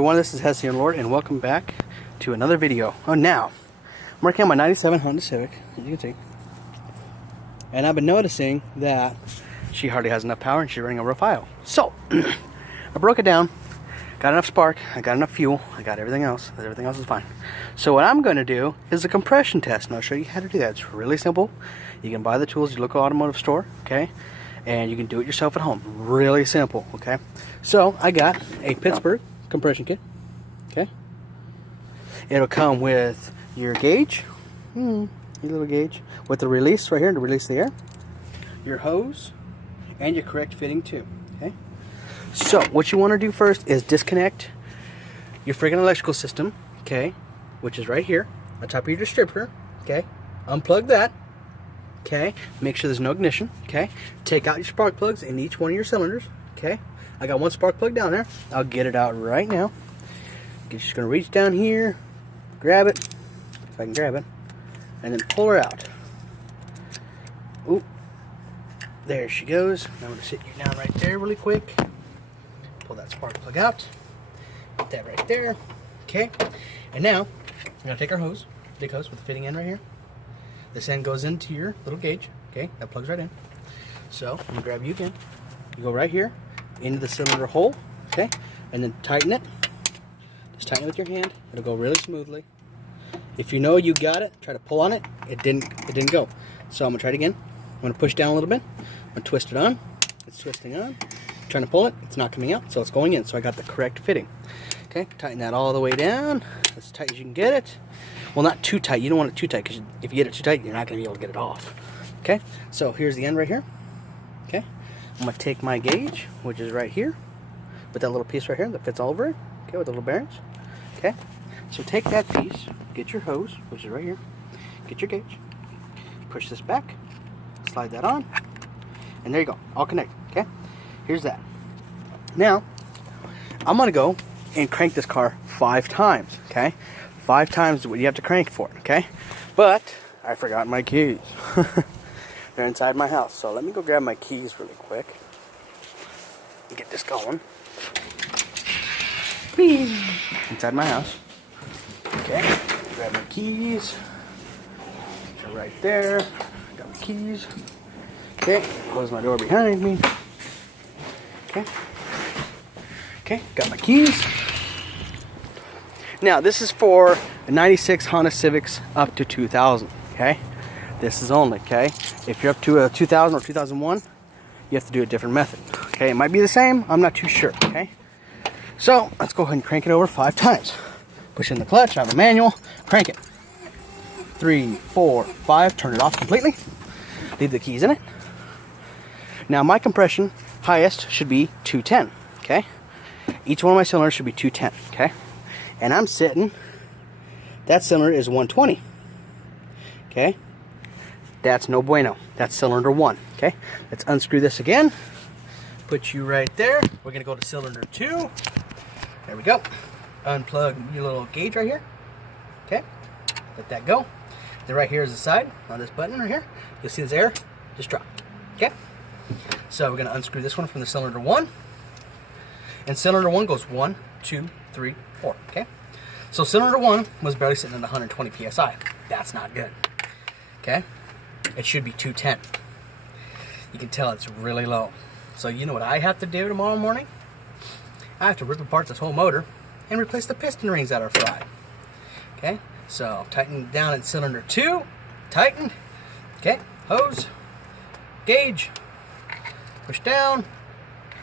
Everyone, this is Hesse and Lord, and welcome back to another video. Now, I'm working on my 97 Honda Civic, as you can see, and I've been noticing that she hardly has enough power and she's running over a file. So, I broke it down, got enough spark, I got enough fuel, I got everything else is fine. So what I'm going to do is a compression test, and I'll show you how to do that. It's really simple. You can buy the tools at your local automotive store, okay? And you can do it yourself at home. Really simple, okay? So, I got a Pittsburgh compression kit, okay? It'll come with your gauge, your little gauge, with the release right here to release the air, your hose, and your correct fitting too, okay? So what you want to do first is disconnect your friggin' electrical system, okay, which is right here on top of your distributor, okay? Unplug that, okay? Make sure there's no ignition, okay? Take out your spark plugs in each one of your cylinders, okay? I got one spark plug down there. I'll get it out right now. You're just going to reach down here, grab it, if I can grab it, and then pull her out. Oop. There she goes. I'm going to sit you down right there really quick. Pull that spark plug out. Put that right there. Okay. And now, I'm going to take our hose, big hose with the fitting end right here. This end goes into your little gauge. Okay. That plugs right in. So, I'm going to grab you again. You go right here into the cylinder hole, okay, and then tighten it. Just tighten it with your hand. It'll go really smoothly. If you know you got it, try to pull on it. It didn't go. So I'm gonna try it again. I'm gonna push down a little bit. I'm gonna twist it on. It's twisting on. I'm trying to pull it. It's not coming out, so it's going in. So I got the correct fitting. Okay, tighten that all the way down as tight as you can get it. Well, not too tight. You don't want it too tight, because if you get it too tight, you're not gonna be able to get it off. Okay, so here's the end right here. Okay. I'm going to take my gauge, which is right here, with that little piece right here that fits all over it, okay, with the little bearings, okay? So take that piece, get your hose, which is right here, get your gauge, push this back, slide that on, and there you go, all connected, okay? Here's that. Now, I'm going to go and crank this car 5 times, okay? 5 times is what you have to crank for it, okay? But I forgot my keys. They're inside my house, so let me go grab my keys really quick and get this going. Please. Inside my house. Okay, grab my keys. They're right there. Got my keys. Okay, close my door behind me. Okay. Okay, got my keys. Now, this is for a 96 Honda Civics up to 2000, okay? This is only, okay? If you're up to a 2000 or 2001, you have to do a different method. Okay, it might be the same. I'm not too sure, okay? So, let's go ahead and crank it over 5 times. Push in the clutch, I have a manual, crank it. 3, 4, 5, turn it off completely. Leave the keys in it. Now, my compression highest should be 210, okay? Each one of my cylinders should be 210, okay? And I'm sitting, that cylinder is 120, okay? That's no bueno. That's cylinder 1, okay? Let's unscrew this again. Put you right there. We're gonna go to cylinder 2. There we go. Unplug your little gauge right here, okay? Let that go. Then right here is the side on this button right here. You'll see this air just drop, okay? So we're gonna unscrew this one from the cylinder 1. And cylinder 1 goes 1, 2, 3, 4, okay? So cylinder 1 was barely sitting at 120 PSI. That's not good, okay? It should be 210. You can tell it's really low. So you know what I have to do tomorrow morning? I have to rip apart this whole motor and replace the piston rings that are fried. Okay, so tighten down at cylinder 2. Tighten. Okay, hose, gauge, push down,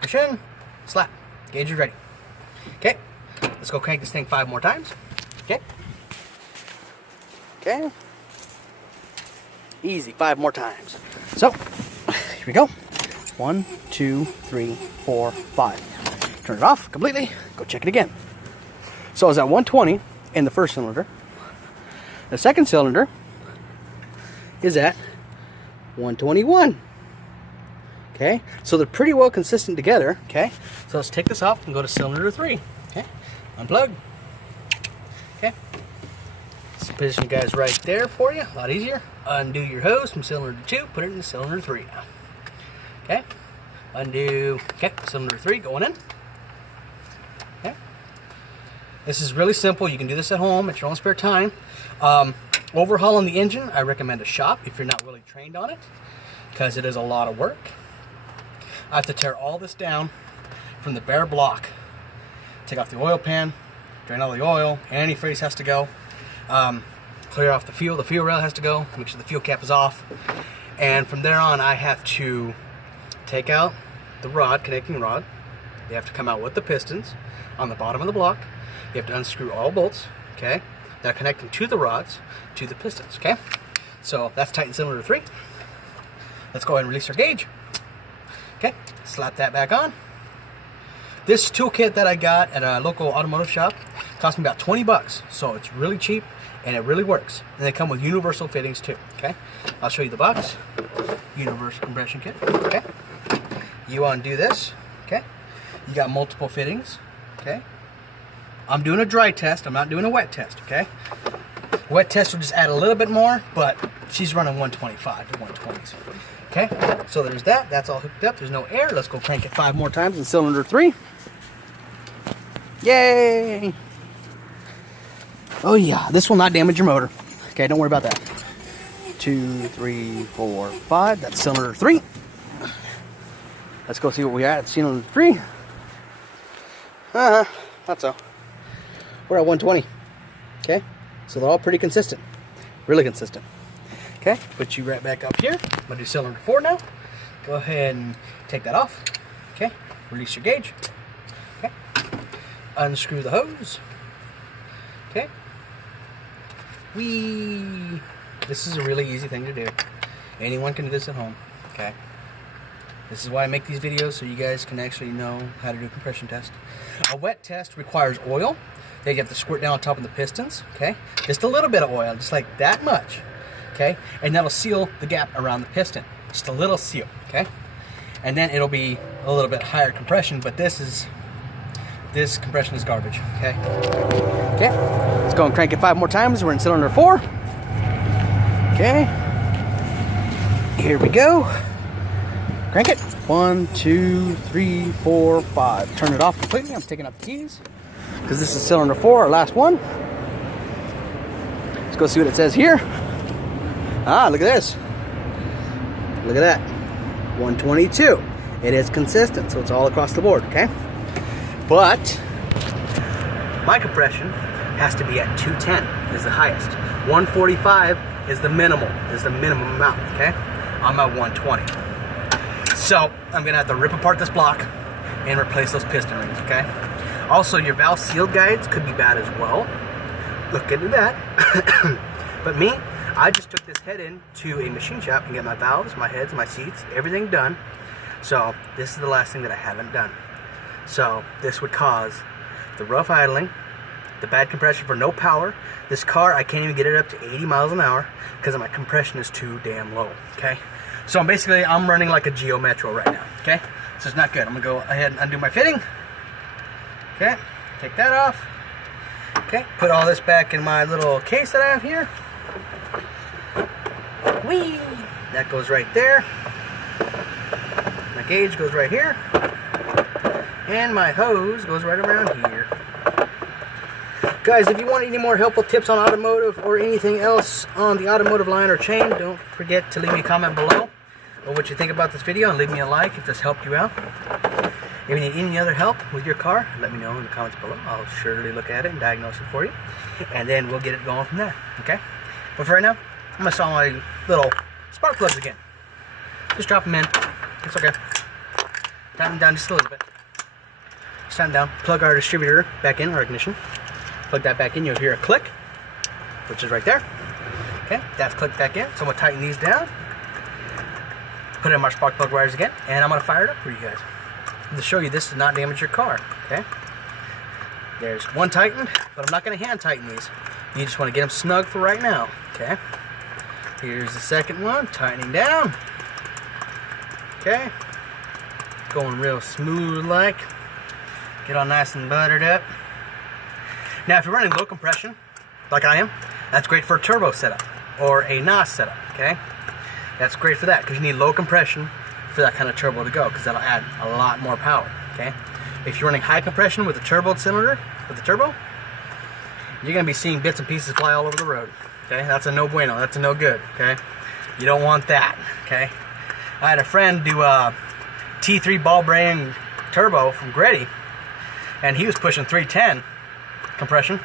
push in, slap. Gauge is ready. Okay, let's go crank this thing 5 more times. Okay. Okay. Easy, 5 more times. So, here we go. 1, 2, 3, 4, 5. Turn it off completely. Go check it again. So I was at 120 in the first cylinder. The second cylinder is at 121. Okay, so they're pretty well consistent together. Okay, so let's take this off and go to cylinder 3. Okay, unplug. Okay. Position guys right there for you, a lot easier. Undo your hose from cylinder 2, put it in cylinder 3 now. Okay, undo, okay, cylinder 3 going in. Okay, This is really simple. You can do this at home at your own spare time. Overhauling the engine, I recommend a shop if you're not really trained on it, because it is a lot of work. I have to tear all this down from the bare block. Take off the oil pan, drain all the oil, antifreeze has to go. Clear off the fuel rail has to go, make sure the fuel cap is off. And from there on, I have to take out the rod, connecting rod. They have to come out with the pistons on the bottom of the block. You have to unscrew all bolts, okay? That are connecting to the rods, to the pistons, okay? So that's Titan cylinder 3. Let's go ahead and release our gauge. Okay, slap that back on. This toolkit that I got at a local automotive shop cost me about 20 bucks, so it's really cheap and it really works. And they come with universal fittings too, okay? I'll show you the box. Universal compression kit, okay? You undo this, okay? You got multiple fittings, okay? I'm doing a dry test, I'm not doing a wet test, okay? Wet test will just add a little bit more, but she's running 125 to 120s. Okay, so there's that. That's all hooked up. There's no air. Let's go crank it 5 more times in cylinder 3. Yay! Oh yeah, this will not damage your motor. Okay, don't worry about that. 2, 3, 4, 5. That's cylinder 3. Let's go see what we are at cylinder 3. That's all. We're at 120. Okay, so they're all pretty consistent. Really consistent. Okay, put you right back up here. I'm gonna do cylinder 4 now. Go ahead and take that off. Okay, release your gauge. Okay, unscrew the hose. Okay, this is a really easy thing to do. Anyone can do this at home. Okay, this is why I make these videos, so you guys can actually know how to do a compression test. A wet test requires oil. Then you have to squirt down on top of the pistons. Okay, just a little bit of oil, just like that much. Okay, and that'll seal the gap around the piston. Just a little seal, okay? And then it'll be a little bit higher compression, but this compression is garbage, okay? Okay, let's go and crank it 5 more times. We're in cylinder 4. Okay, here we go. Crank it. 1, 2, 3, 4, 5. Turn it off completely. I'm taking out the keys because this is cylinder 4, our last one. Let's go see what it says here. Look at this. Look at that. 122. It is consistent, so it's all across the board, okay? But my compression has to be at 210 is the highest. 145 is the minimum amount, okay? I'm at 120. So I'm gonna have to rip apart this block and replace those piston rings, okay? Also, your valve seal guides could be bad as well. Look into that. But me, I just took this head in to a machine shop and get my valves, my heads, my seats, everything done. So this is the last thing that I haven't done. So this would cause the rough idling, the bad compression for no power. This car, I can't even get it up to 80 miles an hour because my compression is too damn low, okay? So I'm running like a Geo Metro right now, okay? So it's not good. I'm gonna go ahead and undo my fitting. Okay, take that off. Okay, put all this back in my little case that I have here. Whee! That goes right there. My gauge goes right here. And my hose goes right around here. Guys, if you want any more helpful tips on automotive or anything else on the automotive line or chain, don't forget to leave me a comment below or what you think about this video, and leave me a like if this helped you out. If you need any other help with your car, let me know in the comments below. I'll surely look at it and diagnose it for you. And then we'll get it going from there, okay? But for right now, I'm going to install my little spark plugs again. Just drop them in. It's okay. Tighten them down just a little bit. Just tighten them down. Plug our distributor back in, our ignition. Plug that back in. You'll hear a click, which is right there. Okay, that's clicked back in. So I'm going to tighten these down. Put in my spark plug wires again. And I'm going to fire it up for you guys to show you this does not damage your car. Okay. There's one tightened, but I'm not going to hand tighten these. You just want to get them snug for right now. Okay. Here's the second one, tightening down. Okay. Going real smooth like. Get all nice and buttered up. Now if you're running low compression, like I am, that's great for a turbo setup or a NOS setup, okay? That's great for that because you need low compression for that kind of turbo to go because that'll add a lot more power, okay? If you're running high compression with a turbo cylinder, with the turbo, you're going to be seeing bits and pieces fly all over the road. Okay, that's a no bueno. That's a no good. Okay, you don't want that. Okay, I had a friend do a T3 ball bearing turbo from Gretty, and he was pushing 310 compression.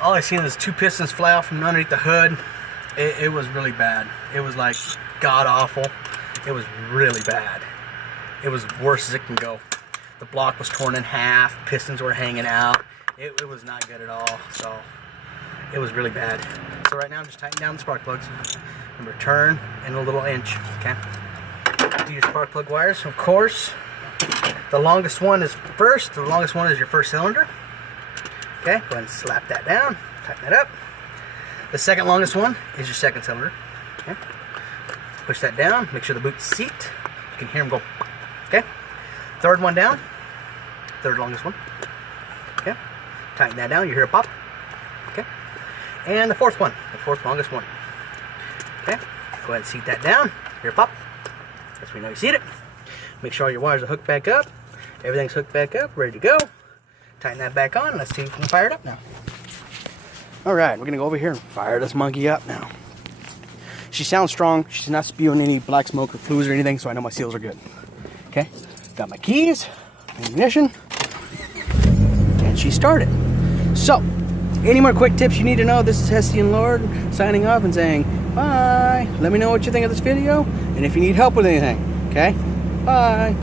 All I seen is 2 pistons fly out from underneath the hood. It was really bad. It was like god awful. It was really bad. It was worse as it can go. The block was torn in half. Pistons were hanging out. It was not good at all. So it was really bad. So right now I'm just tightening down the spark plugs and return in a little inch. Okay. Do your spark plug wires, of course. The longest one is first. The longest one is your first cylinder. Okay, go ahead and slap that down. Tighten that up. The second longest one is your second cylinder. Okay. Push that down. Make sure the boot's seat. You can hear them go. Okay. Third one down. Third longest one. Okay. Tighten that down. You hear a pop. Okay. And the fourth one. The fourth longest one. Okay. Go ahead and seat that down. Hear a pop. That's when you know you seat it. Make sure all your wires are hooked back up. Everything's hooked back up. Ready to go. Tighten that back on. Let's see if we can fire it up now. Alright, we're going to go over here and fire this monkey up now. She sounds strong. She's not spewing any black smoke or flues or anything, so I know my seals are good. Okay, got my keys, ignition, and she started. So, any more quick tips you need to know? This is Hesse and Lord signing off and saying bye. Let me know what you think of this video, and if you need help with anything. Okay, bye.